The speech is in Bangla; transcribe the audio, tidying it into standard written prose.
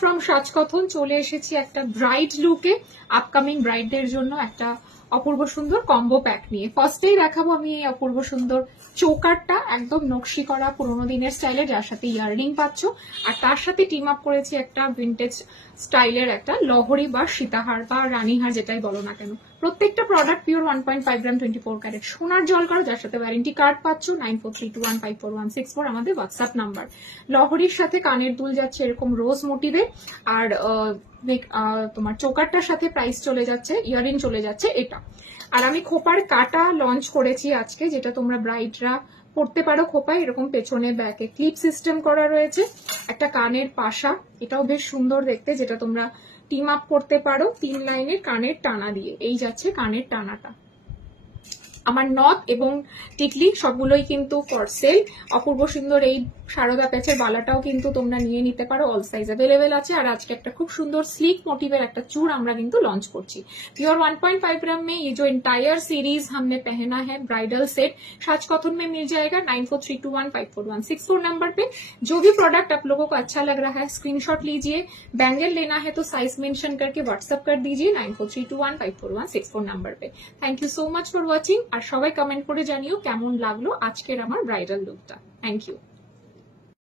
ফ্রম সাজকথন চলে এসেছি একটা ব্রাইড লুকে, আপকামিং ব্রাইডদের জন্য একটা অপূর্ব সুন্দর কম্বো প্যাক নিয়ে। ফার্স্টেই দেখাবো আমি এই অপূর্ব সুন্দর চোকারটা, একদম নকশি করা পুরোনো দিনের স্টাইলে, যার সাথে ইয়াররিং পাচ্ছ। আর তার সাথে টিম আপ করেছি একটা ভিন্টেজ স্টাইলের একটা লহরি বা সীতাহার বা রানীহার, যেটাই বলো না কেন। প্রত্যেকটা প্রোডাক্ট পিওর 1.5 গ্রাম 24 ক্যারেট সোনার জল করা, যার সাথে ওয়ারেন্টি কার্ড পাচ্ছ। 9432154164 আমাদের হোয়াটসঅ্যাপ নাম্বার। লহরির সাথে কানের দুল যাচ্ছে এরকম রোজ মোটিভে, আর তোমার চোকারটার সাথে প্রাইস চলে যাচ্ছে, ইয়ারিং চলে যাচ্ছে এটা। আর আমি খোপার কাটা লঞ্চ করেছি আজকে, যেটা তোমরা ব্রাইডরা পড়তে পারো খোপায়, এরকম পেছনে ব্যাকে ক্লিপ সিস্টেম করা রয়েছে। একটা কানের পাশা, এটাও বেশ সুন্দর দেখতে, যেটা তোমরা টিম আপ করতে পারো 3 লাইনের কানের টানা দিয়ে। এই যাচ্ছে কানের টানাটা। আমার নথ এবং টিকলি সবগুলোই কিন্তু ফর সেল। অপূর্ব সুন্দর এই সারদা প্যাচের বালাটাও কিন্তু তোমরা নিয়ে নিতে পারো, অল সাইজ অ্যাভেলেবেল আছে। আর আজকে একটা খুব সুন্দর স্লিক মোটিভের একটা চূড় আমরা কিন্তু লঞ্চ করছি। प्योर 1.5 ग्राम में ये जो इंटायर सीरीज हमने पहना है ब्राइडल सेट साजकथन में मिल जाएगा। 9432154164 नंबर पे। जो भी प्रोडक्ट आप लोगों को अच्छा लग रहा है स्क्रीनशॉट लीजिए। बैंगल लेना है तो साइज मेंशन करके व्हाट्सएप कर दीजिए 9432154164 नंबर पे। Thank you so much for watching. আর সবাই কমেন্ট করে জানিও কেমন লাগলো আজকের আমার ব্রাইডাল লুকটা। Thank you.